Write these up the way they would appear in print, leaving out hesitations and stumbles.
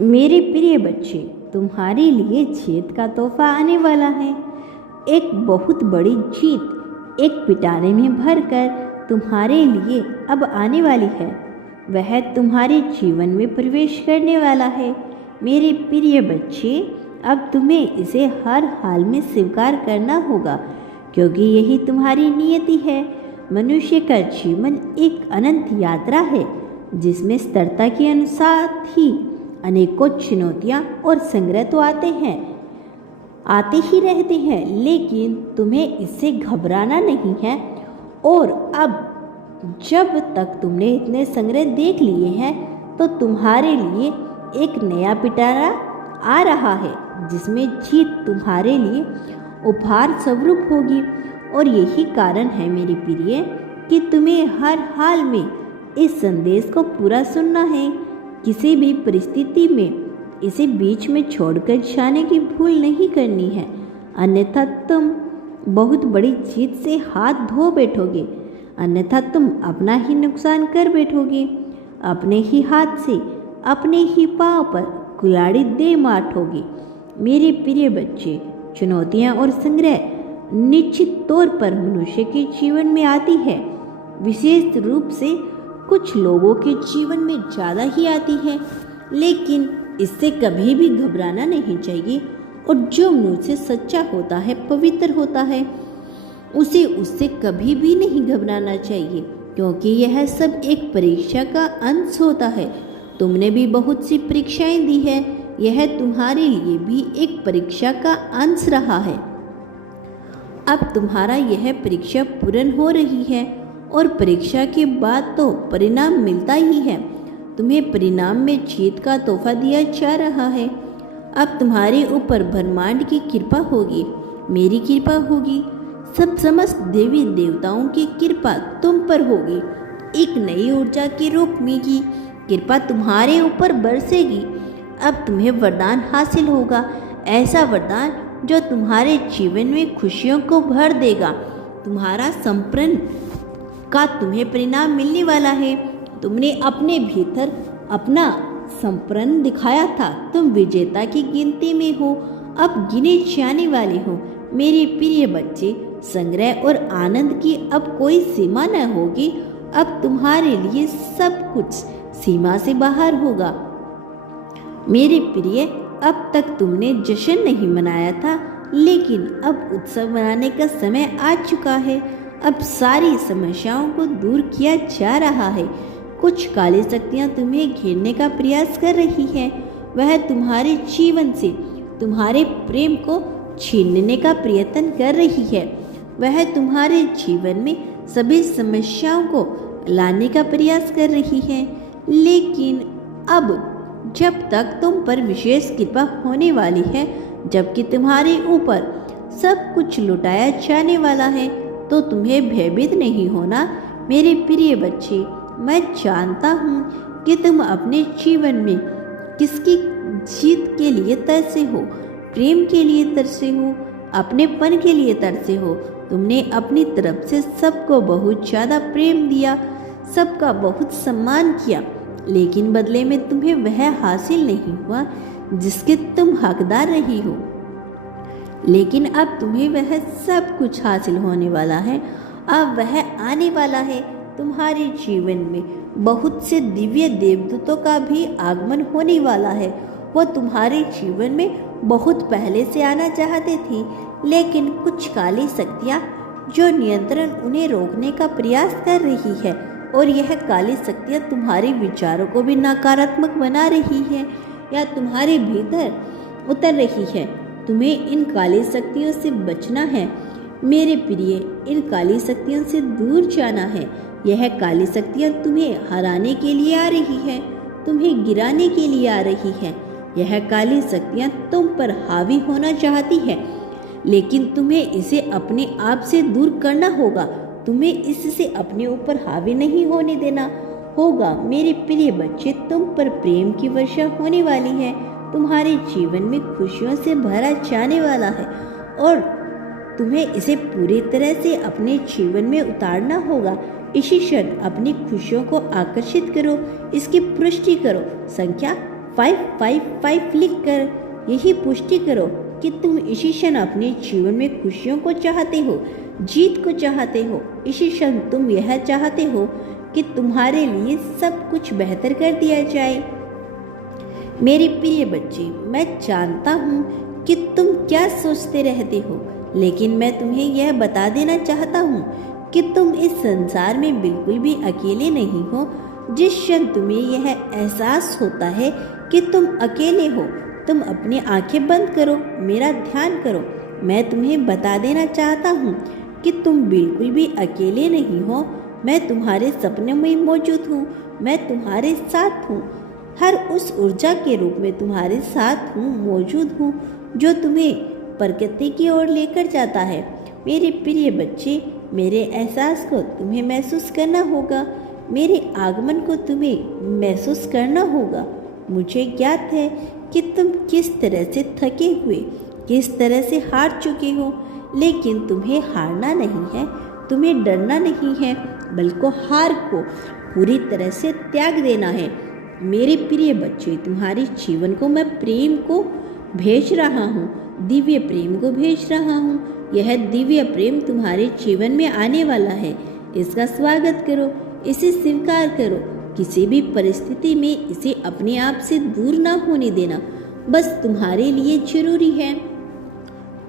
मेरे प्रिय बच्चे, तुम्हारे लिए जीत का तोहफा आने वाला है। एक बहुत बड़ी जीत एक पिटारे में भरकर तुम्हारे लिए अब आने वाली है। वह तुम्हारे जीवन में प्रवेश करने वाला है। मेरे प्रिय बच्चे, अब तुम्हें इसे हर हाल में स्वीकार करना होगा, क्योंकि यही तुम्हारी नियति है। मनुष्य का जीवन एक अनंत यात्रा है, जिसमें स्थिरता के अनुसार ही अनेकों चुनौतियाँ और संग्रह तो आते ही रहते हैं, लेकिन तुम्हें इससे घबराना नहीं है। और अब जब तक तुमने इतने संग्रह देख लिए हैं, तो तुम्हारे लिए एक नया पिटारा आ रहा है, जिसमें जीत तुम्हारे लिए उपहार स्वरूप होगी। और यही कारण है मेरे प्रिय कि तुम्हें हर हाल में इस संदेश को पूरा सुनना है। किसी भी परिस्थिति में इसे बीच में छोड़कर जाने की भूल नहीं करनी है, अन्यथा तुम बहुत बड़ी जीत से हाथ धो बैठोगे। अन्यथा तुम अपना ही नुकसान कर बैठोगे। अपने ही हाथ से अपने ही पांव पर कुल्हाड़ी दे मारोगे। मेरे प्रिय बच्चे, चुनौतियां और संग्रह निश्चित तौर पर मनुष्य के जीवन में आती है। विशेष रूप से कुछ लोगों के जीवन में ज़्यादा ही आती है, लेकिन इससे कभी भी घबराना नहीं चाहिए। और जो मनुष्य सच्चा होता है, पवित्र होता है, उसे उससे कभी भी नहीं घबराना चाहिए, क्योंकि यह सब एक परीक्षा का अंश होता है। तुमने भी बहुत सी परीक्षाएं दी है, यह तुम्हारे लिए भी एक परीक्षा का अंश रहा है। अब तुम्हारा यह परीक्षा पूर्ण हो रही है, और परीक्षा के बाद तो परिणाम मिलता ही है। तुम्हें परिणाम में जीत का तोहफा दिया जा रहा है। अब तुम्हारे ऊपर ब्रह्मांड की कृपा होगी, मेरी कृपा होगी, सब समस्त देवी देवताओं की कृपा तुम पर होगी। एक नई ऊर्जा के रूप में की कृपा तुम्हारे ऊपर बरसेगी। अब तुम्हें वरदान हासिल होगा, ऐसा वरदान जो तुम्हारे जीवन में खुशियों को भर देगा। तुम्हारा संपूर्ण का तुम्हें परिणाम मिलने वाला है। तुमने अपने भीतर अपना संपूर्ण दिखाया था। तुम विजेता की गिनती में हो, अब गिने जाने वाले हो। मेरे प्रिय बच्चे, संग्रह और आनंद की अब कोई सीमा न होगी। अब तुम्हारे लिए सब कुछ सीमा से बाहर होगा। मेरे प्रिय, अब तक तुमने जश्न नहीं मनाया था, लेकिन अब उत्सव मनाने का समय आ चुका है। अब सारी समस्याओं को दूर किया जा रहा है। कुछ काली शक्तियाँ तुम्हें घेरने का प्रयास कर रही हैं। वह तुम्हारे जीवन से तुम्हारे प्रेम को छीनने का प्रयत्न कर रही है। वह तुम्हारे जीवन में सभी समस्याओं को लाने का प्रयास कर रही है। लेकिन अब जब तक तुम पर विशेष कृपा होने वाली है, जबकि तुम्हारे ऊपर सब कुछ लुटाया जाने वाला है, तो तुम्हें भयभीत नहीं होना। मेरे प्रिय बच्चे, मैं जानता हूँ कि तुम अपने जीवन में किसकी जीत के लिए तरसे हो, प्रेम के लिए तरसे हो, अपनेपन के लिए तरसे हो। तुमने अपनी तरफ से सबको बहुत ज़्यादा प्रेम दिया, सबका बहुत सम्मान किया, लेकिन बदले में तुम्हें वह हासिल नहीं हुआ जिसके तुम हकदार रही हो। लेकिन अब तुम्हें वह सब कुछ हासिल होने वाला है। अब वह आने वाला है। तुम्हारे जीवन में बहुत से दिव्य देवदूतों का भी आगमन होने वाला है। वो तुम्हारे जीवन में बहुत पहले से आना चाहते थे, लेकिन कुछ काली शक्तियाँ जो नियंत्रण उन्हें रोकने का प्रयास कर रही है, और यह काली शक्तियाँ तुम्हारे विचारों को भी नकारात्मक बना रही है या तुम्हारे भीतर उतर रही है। तुम्हें इन काली शक्तियों से बचना है मेरे प्रिय। इन काली शक्तियों से दूर जाना है। यह काली शक्तियाँ तुम्हें हराने के लिए आ रही है, तुम्हें गिराने के लिए आ रही है। यह काली शक्तियाँ तुम पर हावी होना चाहती है, लेकिन तुम्हें इसे अपने आप से दूर करना होगा। तुम्हें इससे अपने ऊपर हावी नहीं होने देना होगा। मेरे प्रिय बच्चे, तुम पर प्रेम की वर्षा होने वाली है। तुम्हारे जीवन में खुशियों से भरा जाने वाला है, और तुम्हें इसे पूरी तरह से अपने जीवन में उतारना होगा। इसी क्षण अपनी खुशियों को आकर्षित करो, इसकी पुष्टि करो। संख्या 555 लिखकर यही पुष्टि करो कि तुम इसी क्षण अपने जीवन में खुशियों को चाहते हो, जीत को चाहते हो। इसी क्षण तुम यह चाहते हो कि तुम्हारे लिए सब कुछ बेहतर कर दिया जाए। मेरे प्रिय बच्चे, मैं जानता हूँ कि तुम क्या सोचते रहते हो, लेकिन मैं तुम्हें यह बता देना चाहता हूँ कि तुम इस संसार में बिल्कुल भी अकेले नहीं हो। जिस क्षण तुम्हें यह एहसास होता है कि तुम अकेले हो, तुम अपनी आंखें बंद करो, मेरा ध्यान करो। मैं तुम्हें बता देना चाहता हूँ कि तुम बिल्कुल भी अकेले नहीं हो। मैं तुम्हारे सपनों में मौजूद हूँ, मैं तुम्हारे साथ हूँ। हर उस ऊर्जा के रूप में तुम्हारे साथ हूँ, मौजूद हूँ, जो तुम्हें प्रकृति की ओर लेकर जाता है। मेरे प्रिय बच्चे, मेरे एहसास को तुम्हें महसूस करना होगा, मेरे आगमन को तुम्हें महसूस करना होगा। मुझे ज्ञात है कि तुम किस तरह से थके हुए, किस तरह से हार चुके हो, लेकिन तुम्हें हारना नहीं है, तुम्हें डरना नहीं है, बल्कि हार को पूरी तरह से त्याग देना है। मेरे प्रिय बच्चे, तुम्हारे जीवन को मैं प्रेम को भेज रहा हूँ, दिव्य प्रेम को भेज रहा हूँ। यह दिव्य प्रेम तुम्हारे जीवन में आने वाला है। इसका स्वागत करो, इसे स्वीकार करो। किसी भी परिस्थिति में इसे अपने आप से दूर ना होने देना। बस तुम्हारे लिए जरूरी है।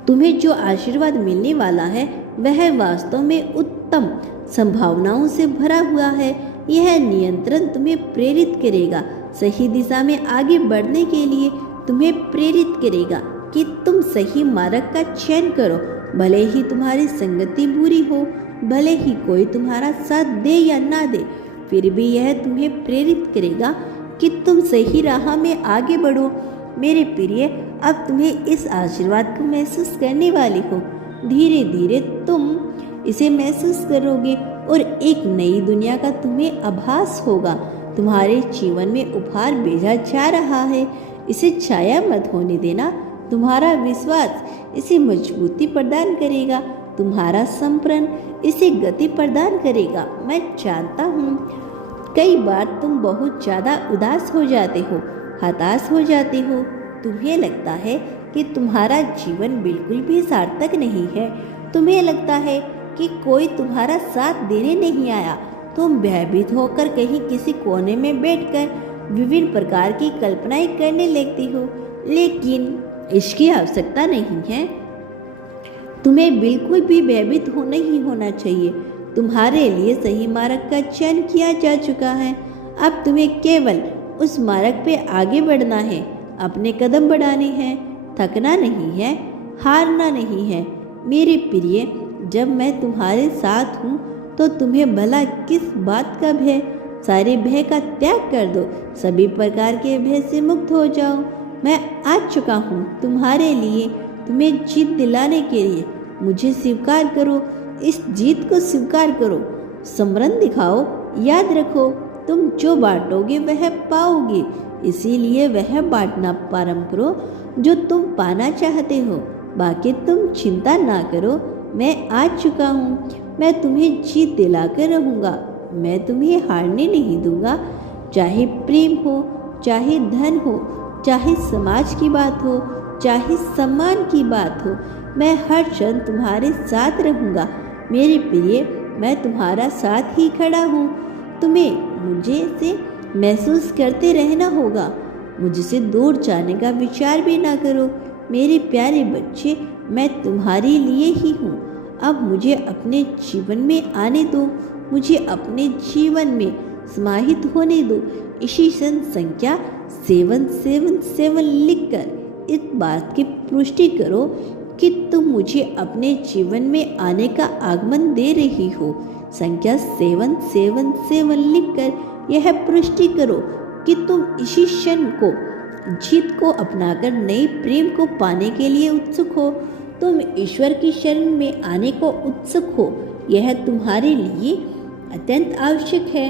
तुम्हें जो आशीर्वाद मिलने वाला है वह वास्तव में उत्तम संभावनाओं से भरा हुआ है। यह नियंत्रण तुम्हें प्रेरित करेगा, सही दिशा में आगे बढ़ने के लिए तुम्हें प्रेरित करेगा कि तुम सही मार्ग का चयन करो। भले ही तुम्हारी संगति बुरी हो, भले ही कोई तुम्हारा साथ दे या ना दे, फिर भी यह तुम्हें प्रेरित करेगा कि तुम सही राह में आगे बढ़ो। मेरे प्रिय, अब तुम्हें इस आशीर्वाद को महसूस करने वाले हो। धीरे धीरे तुम इसे महसूस करोगे और एक नई दुनिया का तुम्हें आभास होगा। तुम्हारे जीवन में उपहार भेजा जा रहा है, इसे छाया मत होने देना। तुम्हारा विश्वास इसे मजबूती प्रदान करेगा, तुम्हारा संप्रण इसे गति प्रदान करेगा। मैं जानता हूँ कई बार तुम बहुत ज़्यादा उदास हो जाते हो, हताश हो जाते हो। तुम्हें लगता है कि तुम्हारा जीवन बिल्कुल भी सार्थक नहीं है। तुम्हें लगता है कि कोई तुम्हारा साथ देने नहीं आया। तुम भयभीत होकर कहीं किसी कोने में बैठकर विभिन्न प्रकार की कल्पनाएं करने लगती हो, लेकिन इसकी आवश्यकता नहीं है। तुम्हें बिल्कुल भी भयभीत नहीं होना चाहिए। तुम्हारे लिए सही मार्ग का चयन किया जा चुका है। अब तुम्हें केवल उस मार्ग पे आगे बढ़ना है, अपने कदम बढ़ाने हैं, थकना नहीं है, हारना नहीं है। मेरे प्रिय, जब मैं तुम्हारे साथ हूँ तो तुम्हें भला किस बात का भय? सारे भय का त्याग कर दो, सभी प्रकार के भय से मुक्त हो जाओ। मैं आ चुका हूँ तुम्हारे लिए, तुम्हें जीत दिलाने के लिए। मुझे स्वीकार करो, इस जीत को स्वीकार करो, स्मरण दिखाओ। याद रखो, तुम जो बांटोगे वह पाओगे, इसीलिए वह बांटना प्रारंभ करो जो तुम पाना चाहते हो। बाकी तुम चिंता ना करो, मैं आ चुका हूँ। मैं तुम्हें जीत दिलाकर रहूँगा, मैं तुम्हें हारने नहीं दूंगा। चाहे प्रेम हो, चाहे धन हो, चाहे समाज की बात हो, चाहे सम्मान की बात हो, मैं हर क्षण तुम्हारे साथ रहूँगा। मेरे प्रिय, मैं तुम्हारा साथ ही खड़ा हूँ। तुम्हें मुझे से महसूस करते रहना होगा। मुझसे दूर जाने का विचार भी ना करो। मेरे प्यारे बच्चे, मैं तुम्हारे लिए ही हूँ। अब मुझे अपने जीवन में आने दो, मुझे अपने जीवन में समाहित होने दो। इसी संख्या 777 लिखकर इस बात की पुष्टि करो कि तुम मुझे अपने जीवन में आने का आगमन दे रही हो। संख्या 777 लिखकर यह पुष्टि करो कि तुम इसी क्षण को, जीत को अपनाकर नए प्रेम को पाने के लिए उत्सुक हो। तुम ईश्वर की शरण में आने को उत्सुक हो। यह तुम्हारे लिए अत्यंत आवश्यक है।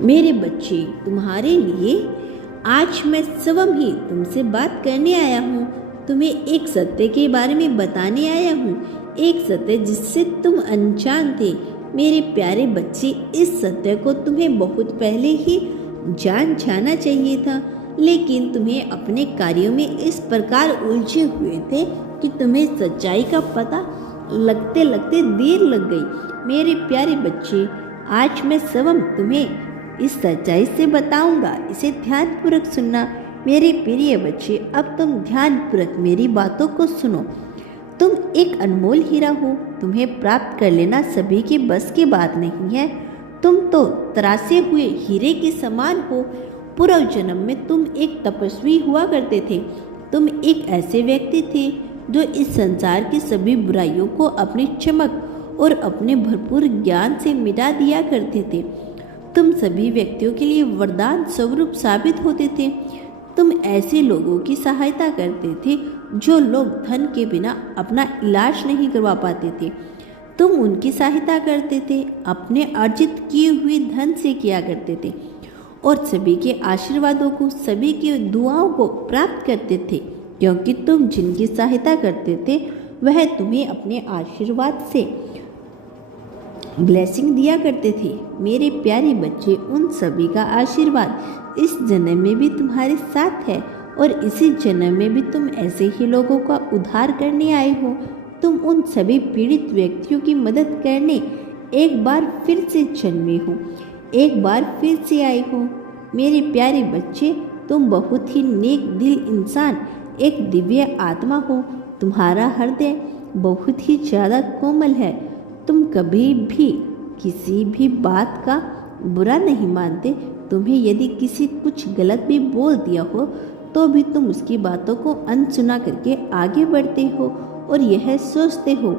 मेरे बच्चे, तुम्हारे लिए आज मैं स्वयं ही तुमसे बात करने आया हूँ। तुम्हें एक सत्य के बारे में बताने आया हूँ, एक सत्य जिससे तुम अनजान थे। मेरे प्यारे बच्चे, इस सत्य को तुम्हें बहुत पहले ही जान जाना चाहिए था, लेकिन तुम्हें अपने कार्यों में इस प्रकार उलझे हुए थे कि तुम्हें सच्चाई का पता लगते लगते देर लग गई। मेरे प्यारे बच्चे, आज मैं स्वयं तुम्हें इस सच्चाई से बताऊंगा, इसे ध्यानपूर्वक सुनना। मेरे प्रिय बच्चे, अब तुम ध्यानपूर्वक मेरी बातों को सुनो। तुम एक अनमोल हीरा हो, तुम्हें प्राप्त कर लेना सभी के बस की बात नहीं है। तुम तो तरासे हुए हीरे के समान हो। पूर्व जन्म में तुम एक तपस्वी हुआ करते थे। तुम एक ऐसे व्यक्ति थे जो इस संसार की सभी बुराइयों को अपनी चमक और अपने भरपूर ज्ञान से मिटा दिया करते थे। तुम सभी व्यक्तियों के लिए वरदान स्वरूप साबित होते थे। तुम ऐसे लोगों की सहायता करते थे जो लोग धन के बिना अपना इलाज नहीं करवा पाते थे। तुम उनकी सहायता करते थे, अपने अर्जित किए हुए धन से किया करते थे और सभी के आशीर्वादों को, सभी की दुआओं को प्राप्त करते थे, क्योंकि तुम जिनकी सहायता करते थे वह तुम्हें अपने आशीर्वाद से ब्लेसिंग दिया करते थे। मेरे प्यारे बच्चे, उन सभी का आशीर्वाद इस जन्म में भी तुम्हारे साथ है और इसी जन्म में भी तुम ऐसे ही लोगों का उद्धार करने आए हो। तुम उन सभी पीड़ित व्यक्तियों की मदद करने एक बार फिर से जन्मे हो, एक बार फिर से आए हो। मेरे प्यारे बच्चे, तुम बहुत ही नेक दिल इंसान, एक दिव्य आत्मा हो। तुम्हारा हृदय बहुत ही ज़्यादा कोमल है। तुम कभी भी किसी भी बात का बुरा नहीं मानते। तुम्हें यदि किसी कुछ गलत भी बोल दिया हो तो भी तुम उसकी बातों को अनसुना करके आगे बढ़ते हो और यह सोचते हो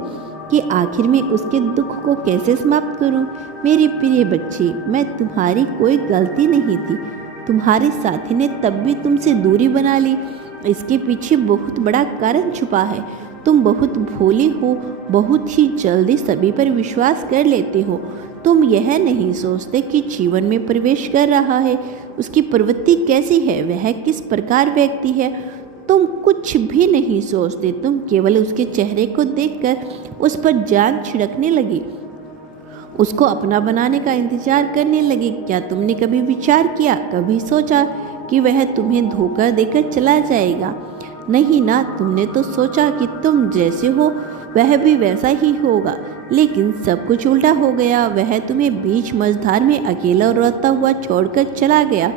कि आखिर में उसके दुख को कैसे समाप्त करूं। मेरे प्रिय बच्चे, मैं तुम्हारी कोई गलती नहीं थी। तुम्हारे साथी ने तब भी तुमसे दूरी बना ली। इसके पीछे बहुत बड़ा कारण छुपा है। तुम बहुत भोले हो, बहुत ही जल्दी सभी पर विश्वास कर लेते हो। तुम यह नहीं सोचते कि जीवन में प्रवेश कर रहा है, उसकी प्रवृत्ति कैसी है, वह किस प्रकार व्यक्ति है। तुम कुछ भी नहीं सोचते। तुम केवल उसके चेहरे को देखकर उस पर जान छिड़कने लगे, उसको अपना बनाने का इंतजार करने लगे। क्या तुमने कभी विचार किया, कभी सोचा कि वह तुम्हें धोखा देकर चला जाएगा? नहीं ना। तुमने तो सोचा कि तुम जैसे हो वह भी वैसा ही होगा, लेकिन सब कुछ उल्टा हो गया। वह तुम्हें बीच मझधार में अकेला रोता हुआ छोड़कर चला गया।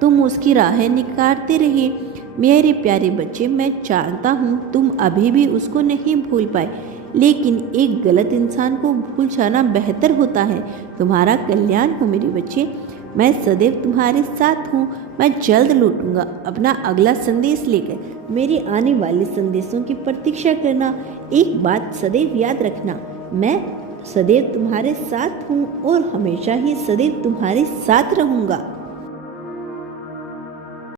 तुम उसकी राहें निकालते रहे। मेरे प्यारे बच्चे, मैं जानता हूँ तुम अभी भी उसको नहीं भूल पाए, लेकिन एक गलत इंसान को भूल जाना बेहतर होता है। तुम्हारा कल्याण हो मेरे बच्चे। मैं सदैव तुम्हारे साथ हूँ। मैं जल्द लौटूंगा अपना अगला संदेश लेकर। मेरे आने वाले संदेशों की प्रतीक्षा करना। एक बात सदैव याद रखना, मैं सदैव तुम्हारे साथ हूँ और हमेशा ही सदैव तुम्हारे साथ रहूँगा।